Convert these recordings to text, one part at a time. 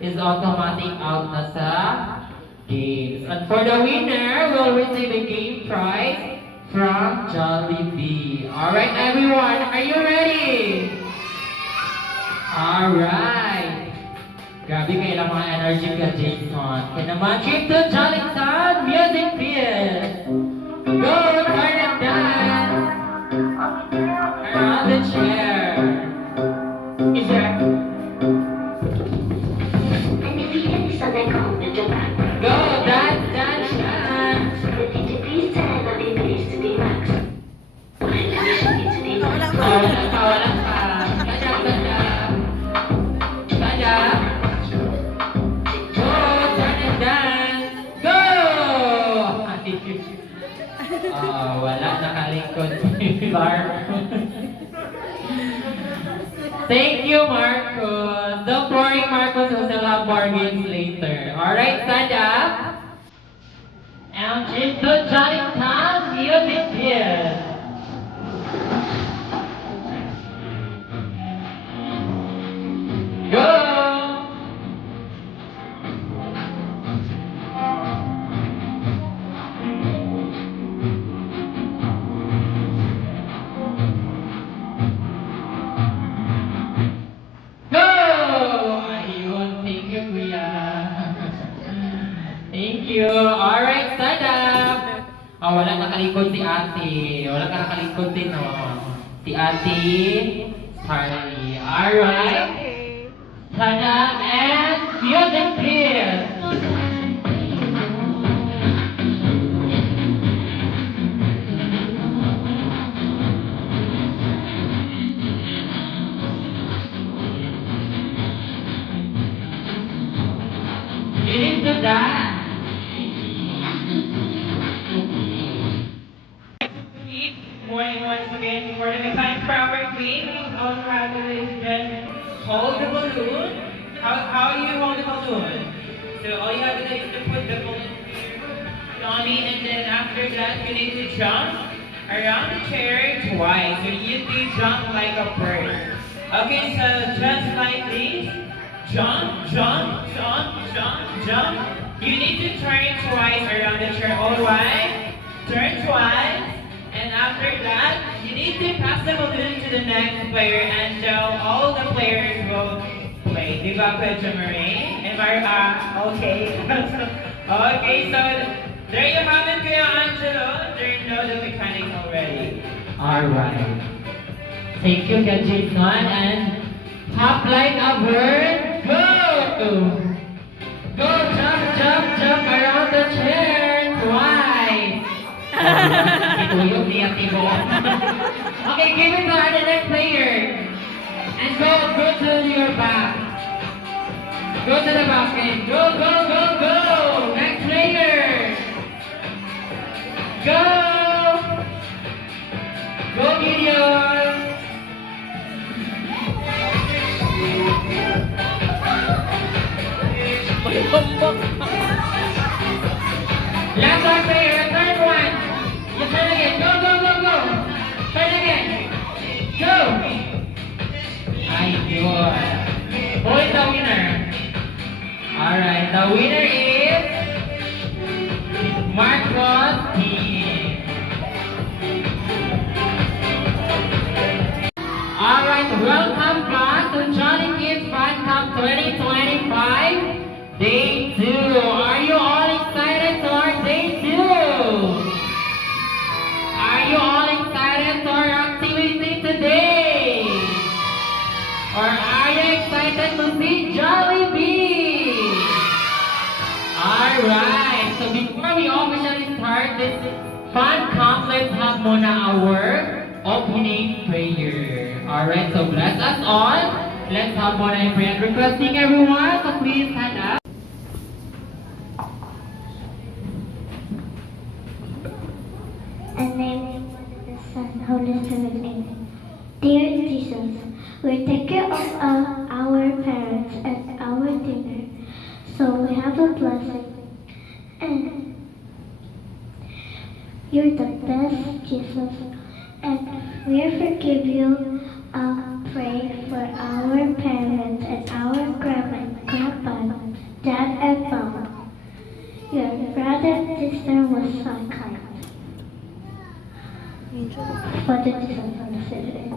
is automatic out na sa games. And for the winner, will receive a game prize from Jollibee. Alright everyone, are you ready? Alright. Grabe kayo lang mga energy ka, Jason. Kaya naman, trip to Jollington Music Field. Go, turn and dance. Around the chair. Is there... Go, dance, dance, dance. Wala pa. Sadya, sadya. Sadya. Go, turn and dance. Go! Wala, nakalingkod si Marcos. Thank you, Marcos. Don't worry, Marcos, we'll still have more games later. Alright, stand up. And into Jollington Music Field. Go! Thank you. Alright, stand up. Wala nakalikod si ate. Wala ka nakalikod din, no? Si ate Charlie. Alright. Stand up and music please. You need to dance. Morning once again for the time for our queen. We also have to just hold the balloon. How do you hold the balloon? So all you have to do is to put the balloon on it, and then after that you need to jump around the chair twice. So you need to jump like a bird. Okay, so just like this. Jump, jump, jump, jump, jump. You need to turn twice around the chair. Alright? Turn twice. And after that, you need to pass the balloon to the next player, and so all the players will play. Di ba, Kuya Marie? Am I, okay. Okay, so there you have it, Kuya Angelo. There you know the mechanics already. Alright. Thank you, Jason. And hop like a bird. Go! Go, jump, jump, jump around the chair twice. Ituyog niya, Tibo. Okay, give it to the next player. And go to your back. Go to the basket. Go, go, go, go. Next player. Go. Go, Gideon. Last one player, third one. You turn again. Go, go, go, go. Turn again. Go. Ay, good. Who is the winner? Alright, the winner is Marcos team. Alright, welcome back to Johnny Kids Fun Cup 2025. Day 2. Are you all excited for day 2? Are you all excited for our activity today? Or are you excited to see Jollibee? Alright, so before we officially start this fun camp, let's have muna our opening prayer. Alright, so bless us all. Let's have muna a prayer. Requesting everyone to please stand up. And name of the Son, Holy Spirit, Amen. Dear Jesus, we take care of our parents and our dinner, so we have a blessing. And you're the best, Jesus, and we forgive you. Pray for our parents and our grandma and grandpa and mom. Your brother and sister was so kind. Father, Jesus, Holy Spirit.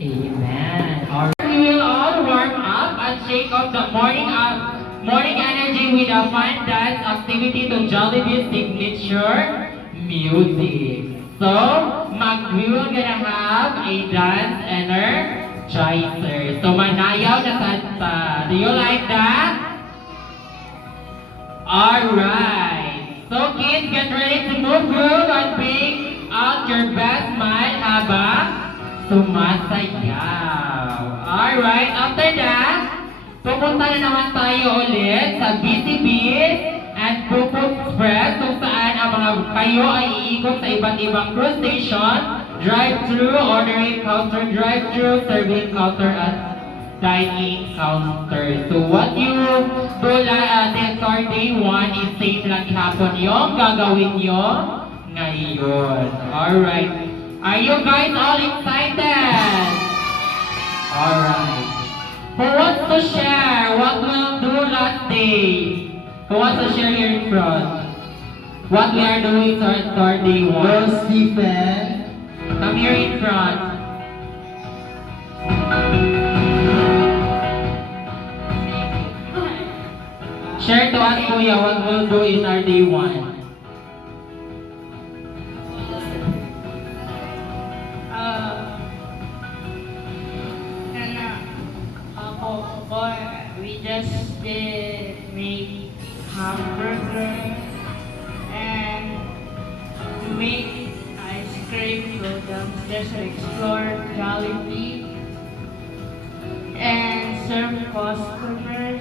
Amen. All right. We will all warm up and shake off the morning energy with a fun dance activity to Jollibee's signature music. So, we will gonna have a dance energizer. So, manayaw na santa. Do you like that? Alright. So, kids, get ready to move, groove, and bring out your best smile habang sumasayaw. Alright, after that, pupunta na naman tayo ulit sa BCB's and Pupuk Express kung saan ang mga kayo ay iikot sa iba't ibang cruise station, drive-thru, ordering counter, drive-thru, serving counter, at dining counter. So what you do this or day 1 is same lang hapon yung gagawin nyo ngayon. Alright. Are you guys all excited? Alright. Who wants to share what we'll do last day? Who wants to share here in front? What we are doing to our day 1? Go, Stephen. Come here in front. Share to us, Kuya, what we'll do in our day 1. We just did make hamburger and make ice cream, go downstairs to explore Jollibee and serve customers.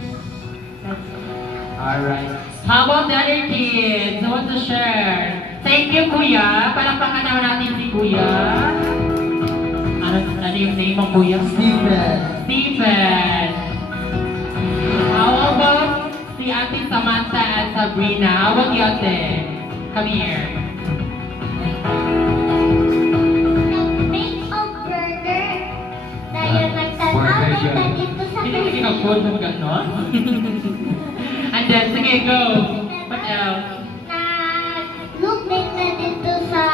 That's it. Alright. How about the other kids? Who wants to share? Thank you, Kuya. Palakpakan naman natin si Kuya. Ano yung name mo, Kuya? Stephen. Stephen. How about si Ate Samantha and Sabrina? How about you, Ate? Come here. Make a burger. Dahil nagtanaw na dito sa Hindi mo ginag-food ng gano'n? And then, sige, go. What else? Nag-look na dito sa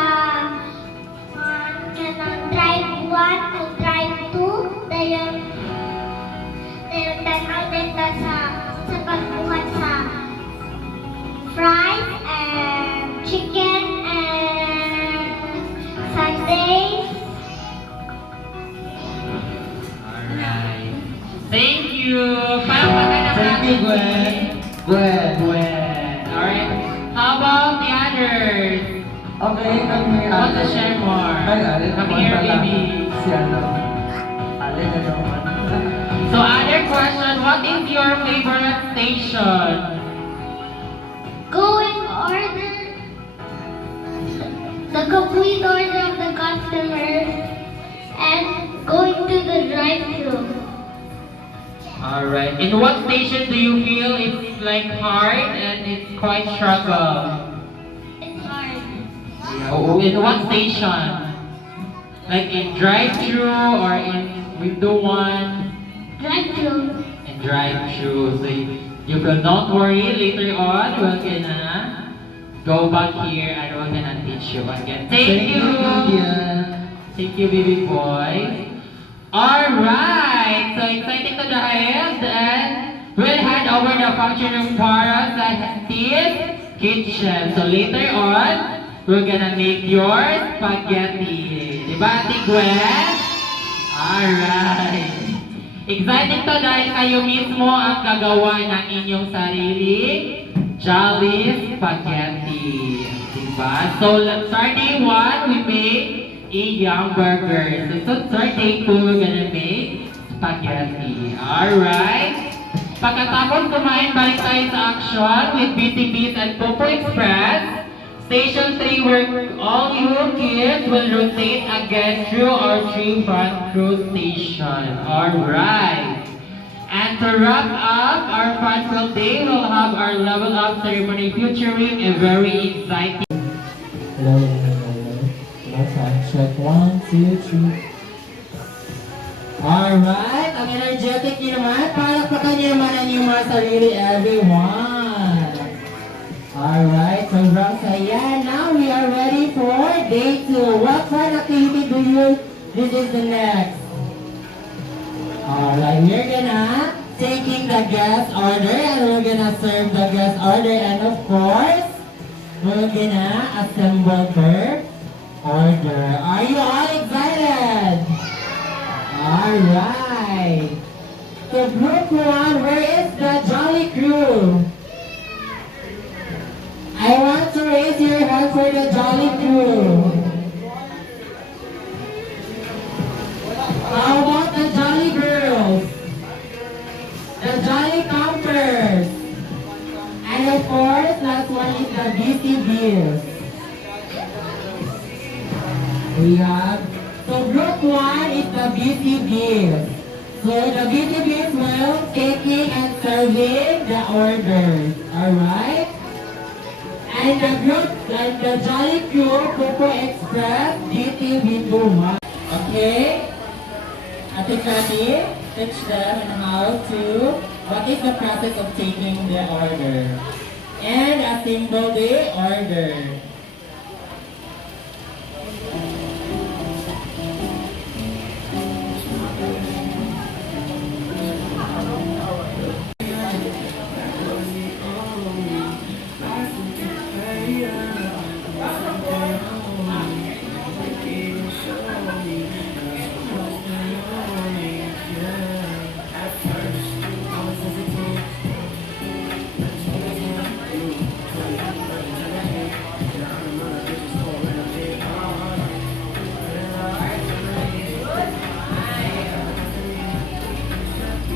drive 1 to drive 2. Dahil tanaw din na sa pagbuhat sa fries and chicken and Sundays. Alright. Thank you. Palakpakan naman Thank you, Gwen. Gwen. Gwen. Alright. How about the others? Okay, come here. Want to share more? Ay, alin Come naman here, pala. baby. Si ano? Alin na naman. So, other question, what is your favorite station? Going order the complete order of the customer and going to the drive-thru. Alright. In what station do you feel it's like hard and it's quite struggle? It's hard. In what station? Like in drive-thru or in window 1? Drive-thru. And drive-thru. So you feel not worry, later on we're gonna go back here and we're gonna teach you again. Thank you! Kuya. Thank you, baby boy. Alright! So exciting to the end and we'll hand over the function room para sa Steve's Kitchen. So later on, we're gonna make your spaghetti. Diba, Ate Gwen? Alright! Exciting to dahil kayo mismo ang gagawa ng inyong sarili Jolly Spaghetti. Diba? So, start day 1, we make a yum burger. So, start day 2, we're gonna make spaghetti. Alright? Pagkatapos kumain, balik tayo sa action with BTBs and Popo Express. Station 3, where all you kids will rotate again through our 3 front cruise station. Alright. And to wrap up our fun filled day, we'll have our level up ceremony featuring a very exciting. Hello, hello. Last time, check 1, 2, 3. Alright, at energetic niyo naman. Palakpakan niyo naman ang inyong mga sarili, everyone. Alright, sobrang saya. Now we are ready for day 2. What fun activity do you? This is the next. Alright, we're gonna taking the guest order and we're gonna serve the guest order and of course, we're gonna assemble the order. Are you all excited? Alright. So group 1, where is the Jolly Crew? I want to raise your hand for the Jolly Crew. How about the Jolly Girls? The Jolly Campers? And of course, last one is the BCBs. We have, so group 1 is the BCBs. So the BCBs will taking and serving the orders. Alright? And the group, like the Jolly Crew, Coco Express, DTV Duma. Okay? Ate Kati, teach them how to, what is the process of taking the order. And assemble the order.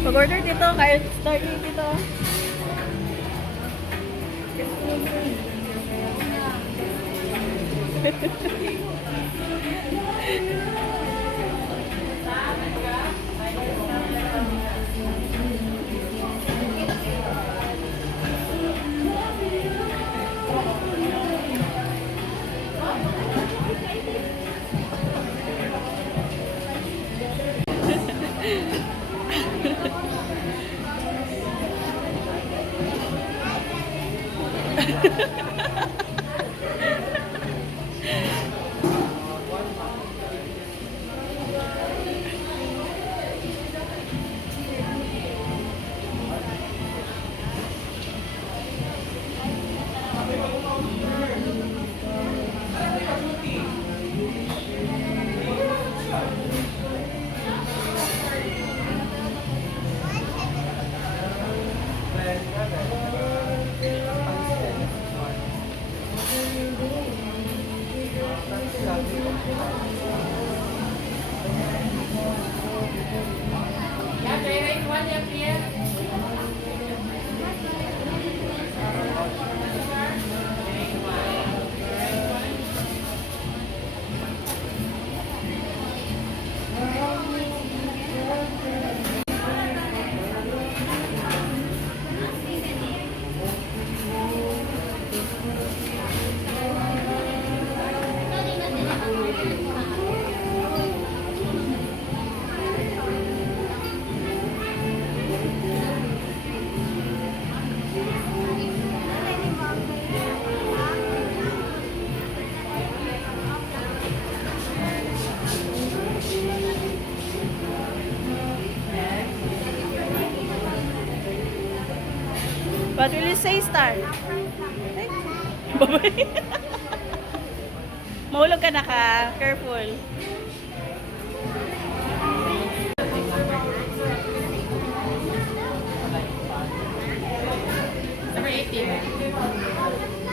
Pag-order dito, kahit start dito. What will you say, Star? Bye-bye. Mahulog ka na ka. Careful. Number 18.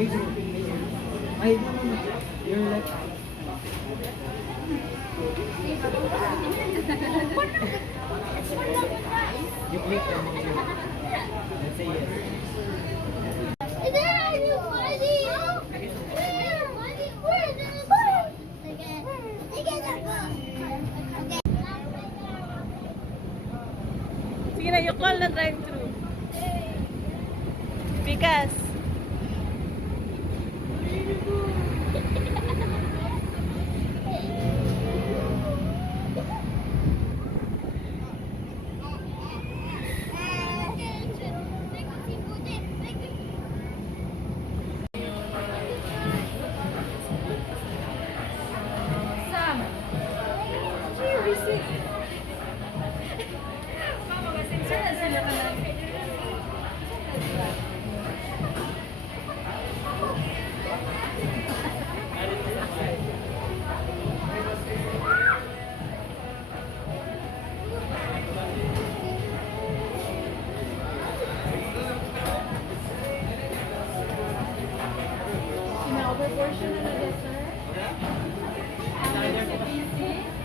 Is there any money? Where? Money? Where is the money? Okay. Sige na, you call na drive-thru. Because,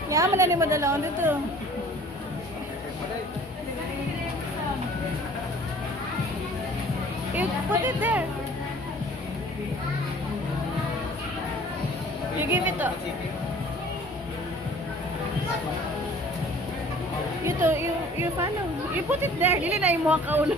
yeah, manani mo dalawang dito. You put it there. You give it to. You paano? You put it there. Dili na imo ka ulo.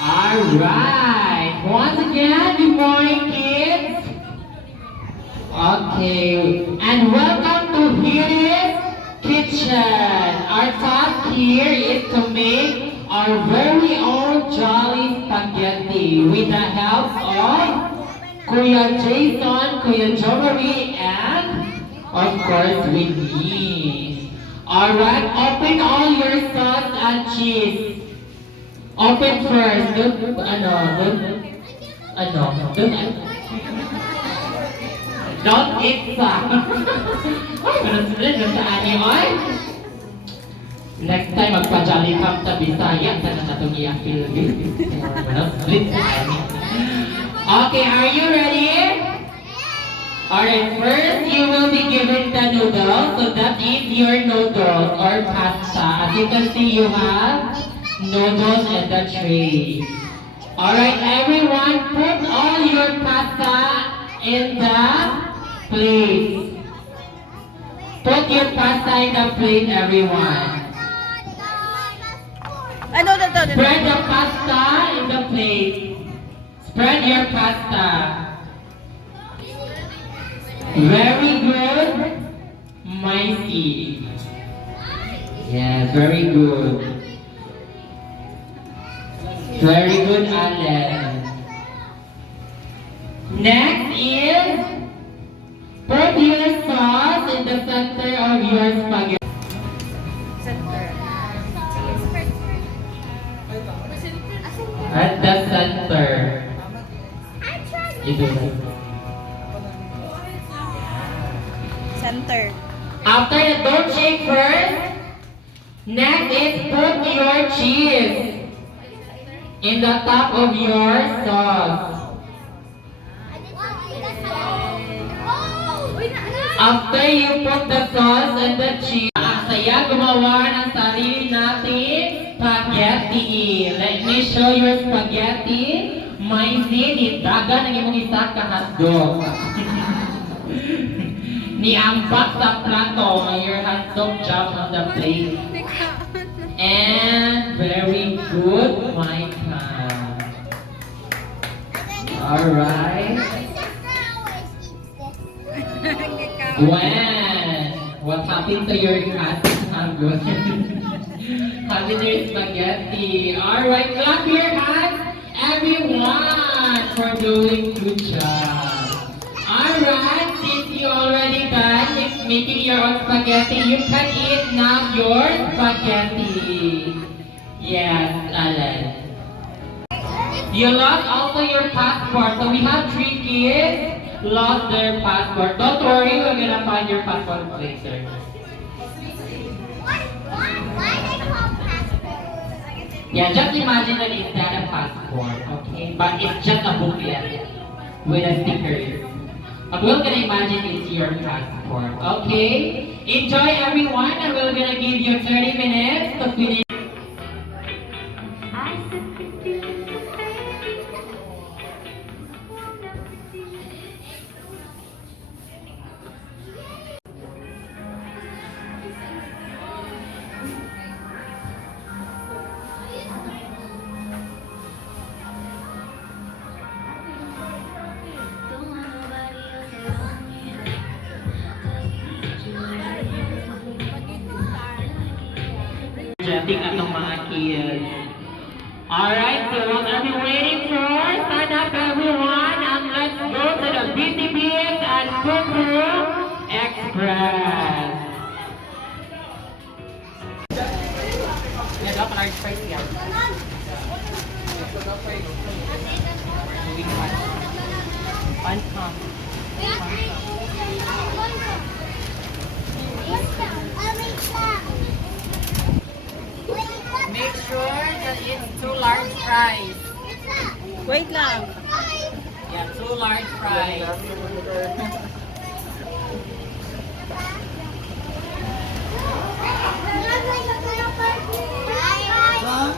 Alright, once again, good morning kids. Okay, and welcome to Hilly's Kitchen. Our task here is to make our very own jolly spaghetti with the help of Kuya Jason, Kuya Jomari, and of course with me. Alright, open all your sauce and cheese. Open first. Don't Don't eat sa. Ay, manasunod na sa ani, oy. Next time, magpa-jolly cup sa Bisaya, sana na itong i-appeal. Split sa ani. Okay, are you ready? Alright, first you will be given the noodles. So that is your noodles or pasta. As you can see, you have noodles in the tray. Alright, everyone, put all your pasta in the plate. Put your pasta in the plate, everyone. Ano na to? Spread the pasta in the plate. Spread your pasta. Very good, Mikey. Yeah, very good. Very good, Alan. Next is put your sauce in the center of your spaghetti. At the center. You do that. Center. After that, don't shake first. Next is put your cheese in the top of your sauce. After you put the sauce and the cheese, ang saya gumawa ng sarili natin spaghetti. Let me show your spaghetti. May dagan ang imong isa ka hotdog. Niambak sa plato and your hotdog jump on the plate. And very good, Micah. Alright. Gwen, what happened to your cat? Good. Happened to your spaghetti. Alright, clap your hands, everyone, for doing good job. Alright, since you already done making your own spaghetti, you can eat now your spaghetti. Yes, Alan. You lost also your passport. So we have 3 kids lost their passport. Don't worry, we're gonna find your passport later. Yeah, just imagine that it's not a passport, okay? But it's just a booklet with a sticker. But we're gonna imagine it's your passport, okay? Enjoy everyone, and we're gonna give you 30 minutes to finish. Energetic atong mga kids. Alright, so what are we waiting for? Stand up everyone and let's go to the BTBs and Cuckoo Express. Nagap large price yan. One cup. Make sure that it's 2 large fries. Wait lang. Yeah, 2 large fries.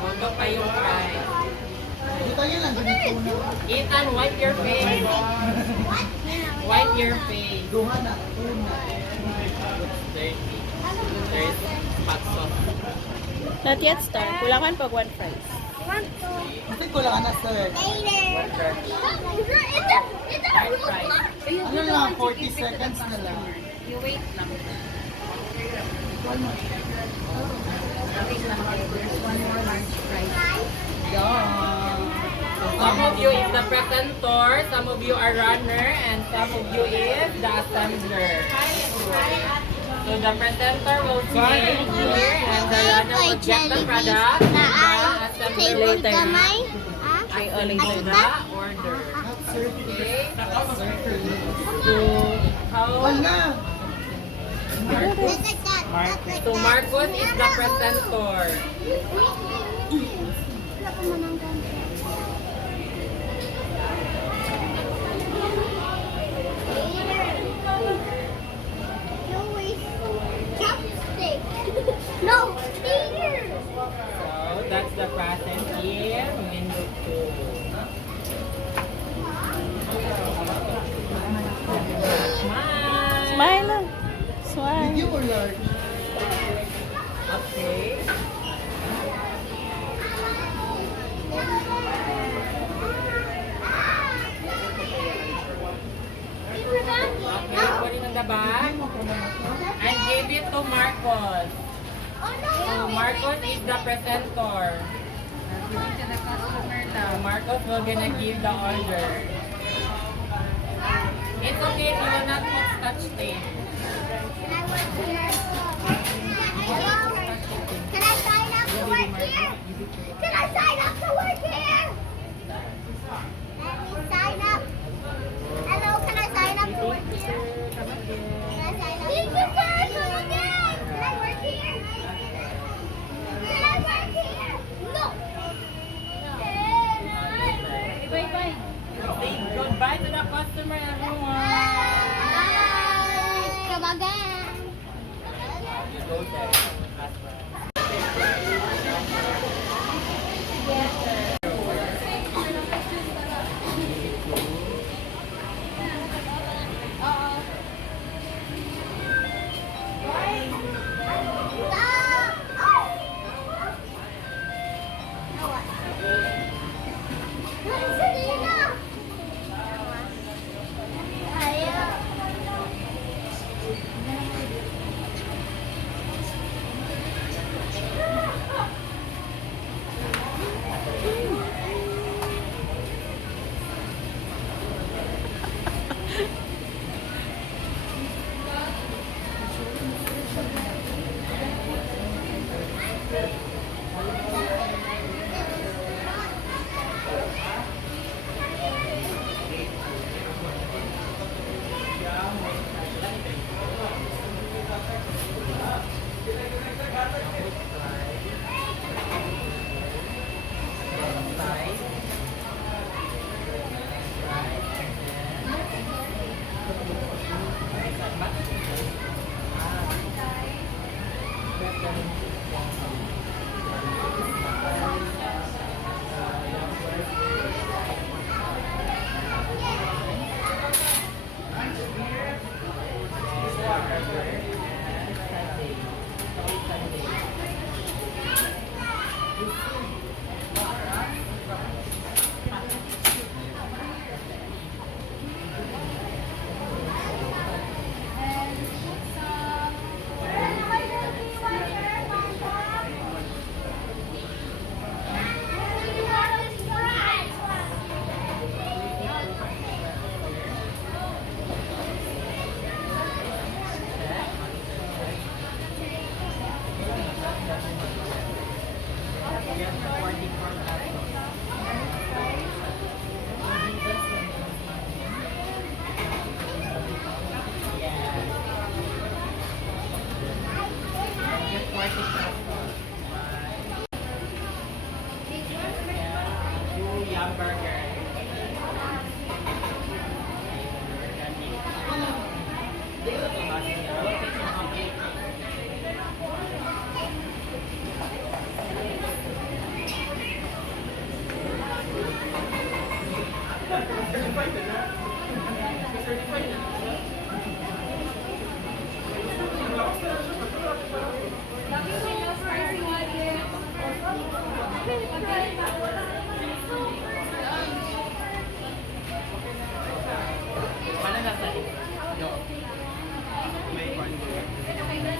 Huwag pa yung fries. Ethan, wipe your face. Wipe your face. Dirty. There's hot sauce. Not yet star. Kulangan pag 1 fries. Kasi ko lang na, sir. Large fries. Ano lang, 40 seconds na lang. You wait lang. Some of you is the presenter, some of you are runner, and some of you is the assembler. So the presenter will see here, and the runner will get the product, the assembler will later. I only do the order. Okay. So, how? Wala! So, Marcos is the presenter. No, here. So, that's the present here. Window 2. Smile. Smile lang. Smile. Video or large? Okay. Okay, put it in the bag. And give it to Marcos. So, Marcos is the presenter. So, Marcos will gonna give the order. It's okay if you will not put touch tape. Can I sign up to work here? Can I sign up to work here? Let me sign up. Hello, can I sign up to work here? Can I sign up? Thank you, sir. Come again. Can I work here? Can I work here? No. Can I? Bye. Say goodbye to the customer, everyone. Come again. You go there.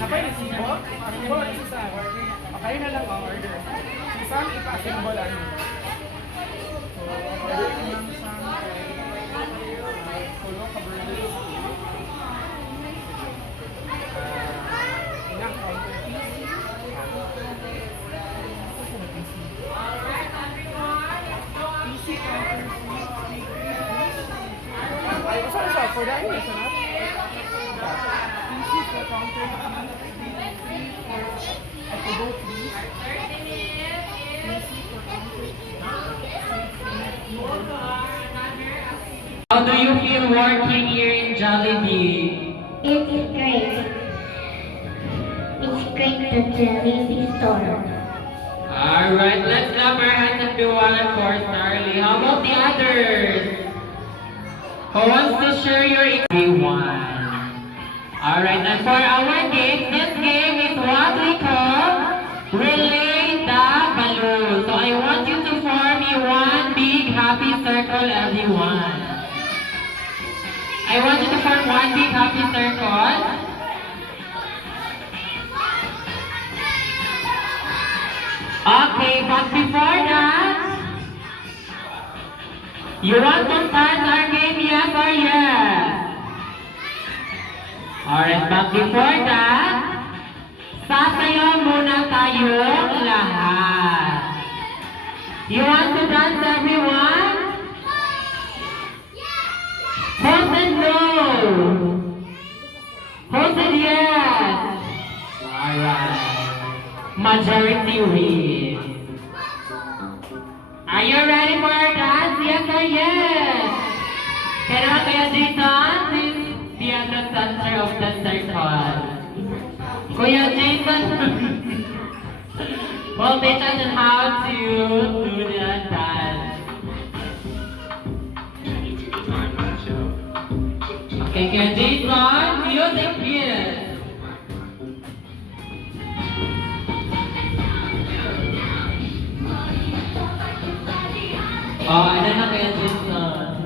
Napay resibo? Resibo lang isa sa order. Kayo na lang ang order. Isang ipa-assemble ano. So, order ko ng isang kulo ka burgers. Ilang counter piece. PC counter piece. dahil may sarap. Please for counter, please for to go, please. How do you feel working here in Jollibee? It's great. It's great the Jollibee store. Alright, let's clap our hands everyone for Starly. How about the others? Who wants to share your everyone? Alright, and for our game, this game is what we call Relay the Balloon. So I want you to form me one big happy circle, everyone. I want you to form one big happy circle. Okay, but before that, you want to start our game, yes or yes? Alright, but before that, sasayaw muna tayong lahat. You want to dance, everyone? Who said no? Who said yes? Alright. Majority wins. Are you ready for our dance? Yes or yes? Can I Kuya Jason please be at the center of the circle? Kuya Jason will teach us on how to do the dance. Okay, Kuya Jason, music please. Oh, ano na kaya Jason?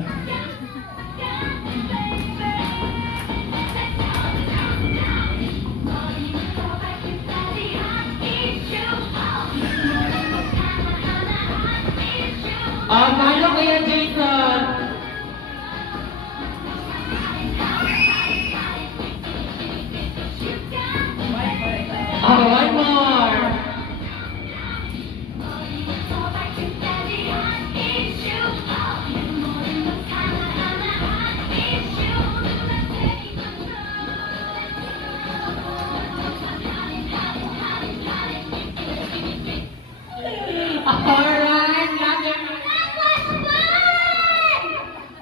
Oh, paano kaya Jason? Oh, one more.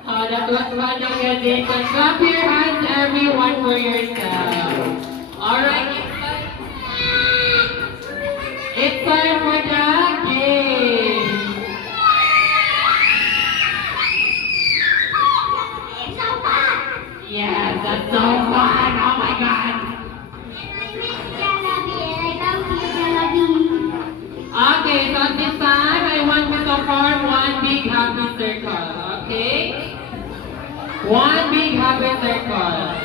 Alright, that was fun, Kuya Jason. Clap your hands, everyone, for yourself. Alright, it's time for the game. It's so fun! Yes, that's so fun. Oh my god. Okay, so at this time, I want you to form one big happy circle, okay? One big happy circle.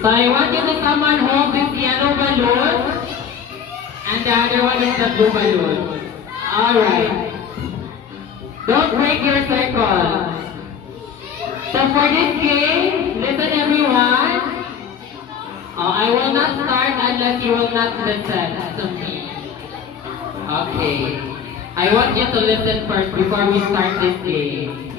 So I want you to someone hold this yellow balloon, and the other one is the blue balloon. Alright. Don't break your circle. So for this game, listen everyone. I will not start unless you will not listen to me. Okay. I want you to listen first before we start this game.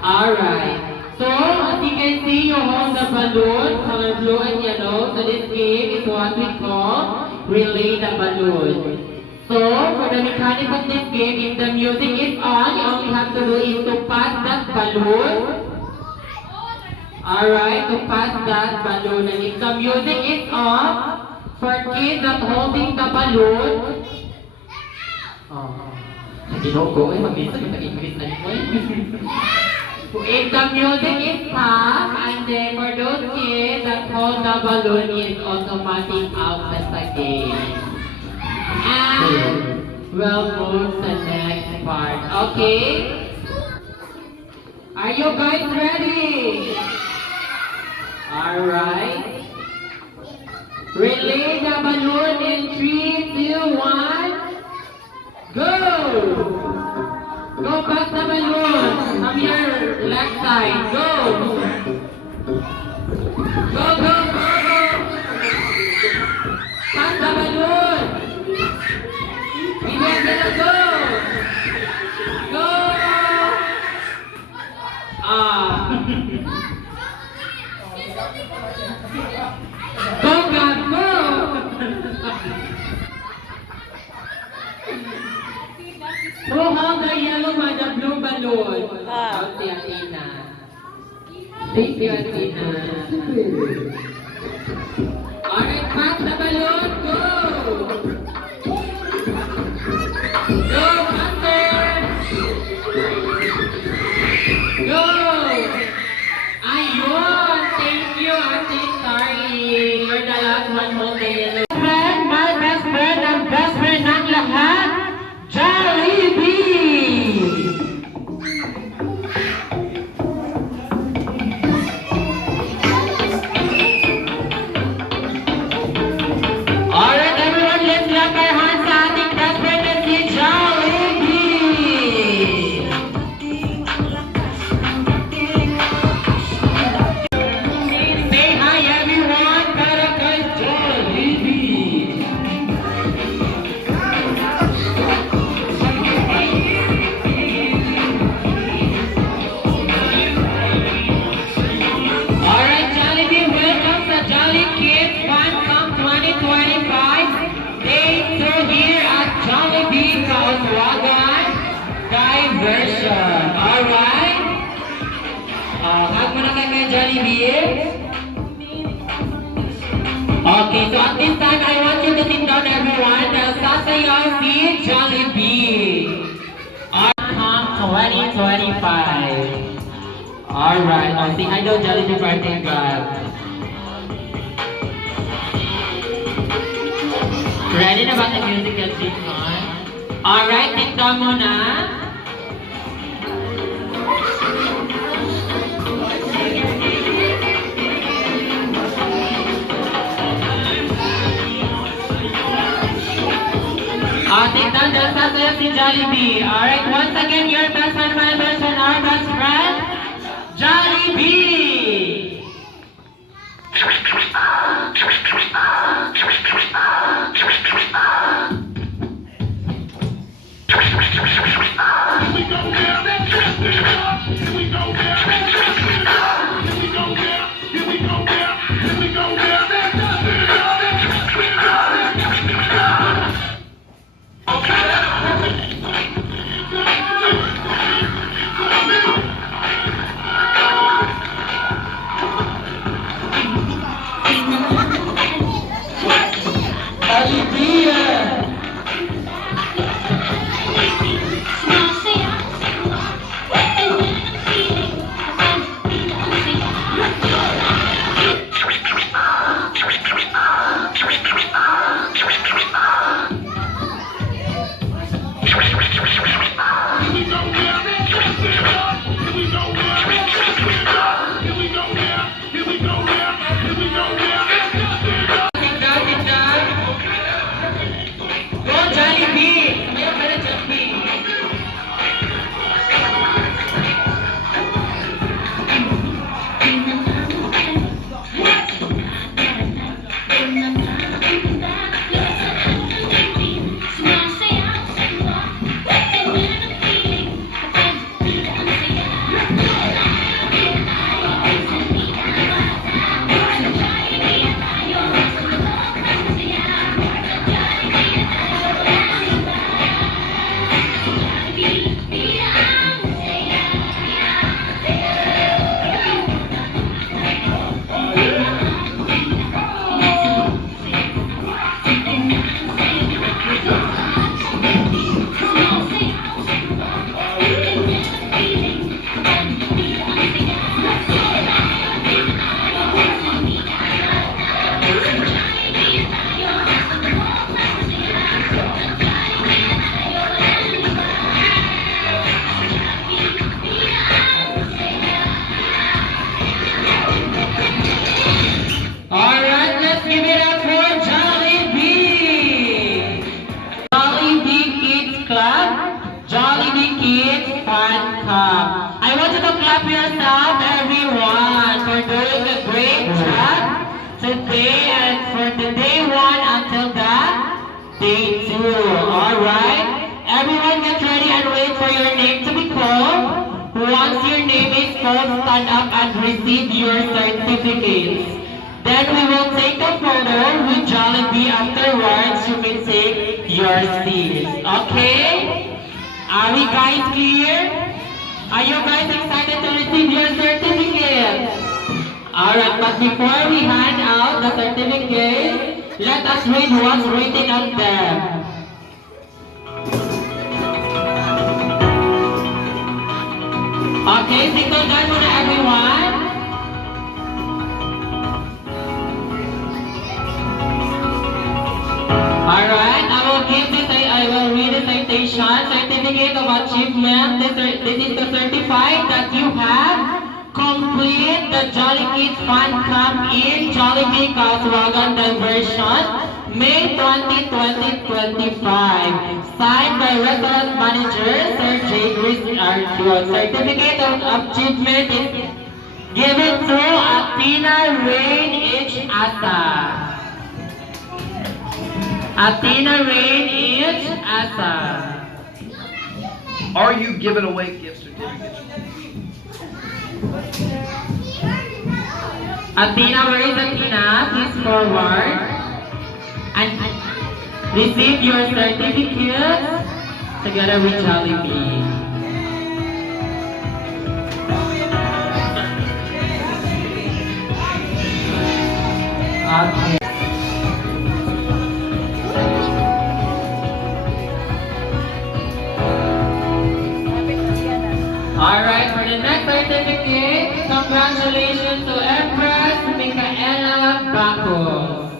Alright. So, as you can see, you hold the balloon, color blue and yellow. So this game is what we call Relay the Balloon. So, for the mechanics of this game, if the music is on, you only have to do is to pass that balloon. Alright, to pass that balloon. And if the music is off, for kids that holding the balloon, Ginoko, mabilis na mag-English na mo. If the music is off, and then for those kids that hold the balloon is automatic out of the game. And we'll move to the next part. Okay? Are you guys ready? Alright. Relay the balloon in 3, 2, 1. Go! Go pass the balloon. From your left side. Go! Go, go, go, go! Pass the balloon! We are gonna go! Go! Ah. Si Athena. Thank you, Athena. Alright, pass the balloon. Go! Go, Master! Go! Ayun! Thank you, Ate Sorry. You're the last one holding it. Friend, my best friend, ang best friend ng lahat, Jollibee! Alright, everyone, let's clap our hands sa ating best friend na si Jollibee! Say hi, everyone, para kay Jollibee! Alright, Jollibee, welcome sa Jolly Kids FunCom 2025. Day 2 here at Jollibee Kauswagan Diversion. Alright? Hug mo na kayo kay Jollibee. Okay, so at this time, I want you to sit down, everyone. Sasayaw si Jollibee. FunCom 2025. Alright, say hi daw Jollibee birthday girl. Ready na ba sa musical season? Alright, tiktok muna. Tiktok daw sasayaw si Jollibee. Alright, once again, your best friend, my best friend, our best friend, Jollibee! today and for the day 1 until the day 2. Alright? Everyone get ready and wait for your name to be called. Once your name is called, stand up and receive your certificates. Then we will take a photo with Jollibee. Afterwards, you can take your seats. Okay? Are we guys clear? Are you guys excited to receive your certificate? Alright, but before we hand out the certificate, let us read what's written on them. Okay, single down muna everyone. Alright, I will read the citation. Certificate of Achievement. This is to certify that you have complete the Jolly Kids Fun Camp in Jollibee Kaswagan Diversion, May 20, 2025. Signed by Restaurant Manager Sir J. Chris Arjun. Certificate of Achievement is given to Athena Rain H. Asa. Athena Rain H. Asa. Are you giving away gift certificates? Athena, where is Athena? Please forward. And receive your certificate together with Jollibee. Okay. Alright, for the next certificate, congratulations to Empress Micaela Bacos.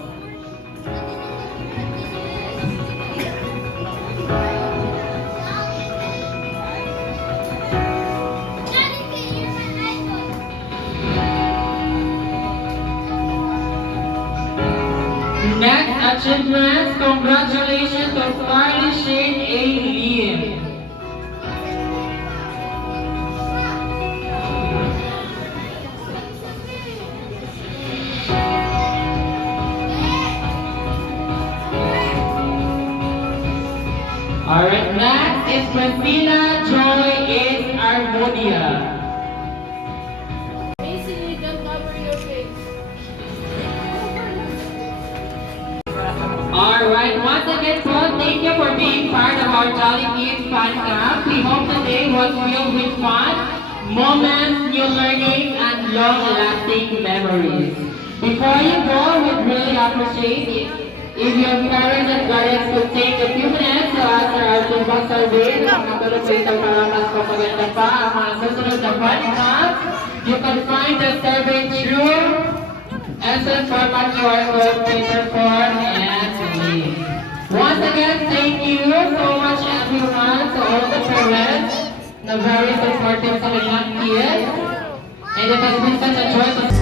Next achievement, congratulations to Carly Shane A. Lim. Alright, next is Priscilla Joy is Armonia. Macy, don't cover your face. Alright, once again po, thank you for being part of our Jolly Kids Fun Camp. We hope today was filled with fun, moments, new learning, and long-lasting memories. Before you go, we'd really appreciate it if your parents and guardians could take a few minutes to answer our feedback survey na makatulong sa ito para mas papaganda pa ang mga susunod na fun camp. You can find the survey through essence format QR code, paper form, and link. Once again, thank you so much everyone to all the parents na very supportive sa kanilang kids. And it has been such a joy to